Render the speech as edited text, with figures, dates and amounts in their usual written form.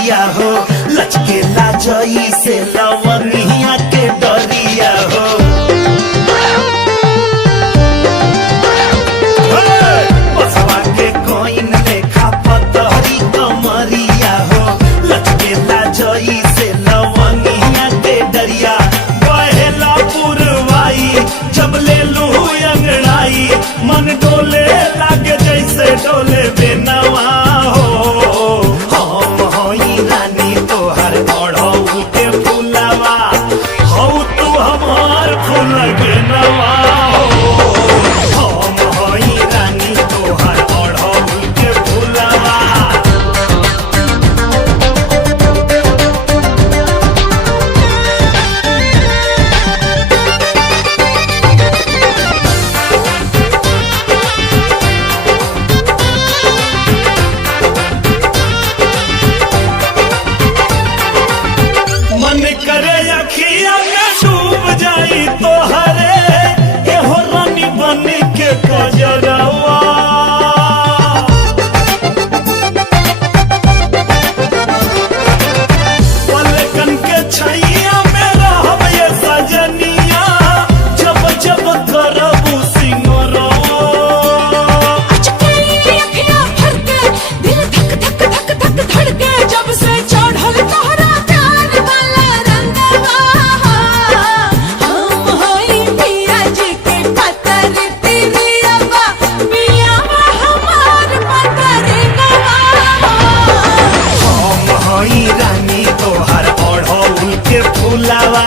कमरिया हो, लचके लाजई से लवनिया के डरिया हो। बसवा के कोइन देखा पतरी कमरिया हो, लचके लाजई से लवनिया के डरिया। बहेला पुरवाई जब ले लू अंगड़ाई, मन डोले लागे जैसे डोले बेनवा हो। हम हई रानी तोहर बढ़ऊ के फुलवा, हौ तू हमार फूल के नवा हो। हम हई रानी तोहर बढ़ऊ के फुलवा। मन करे अखिया में डूब जाई तोहरे, एहो रानी बन के कजरवा। पलकन के छैया में रहब ये सजनिया, जब जब करबू सिंगरवा। रानी तोहर बढ़ऊ के फुलवा।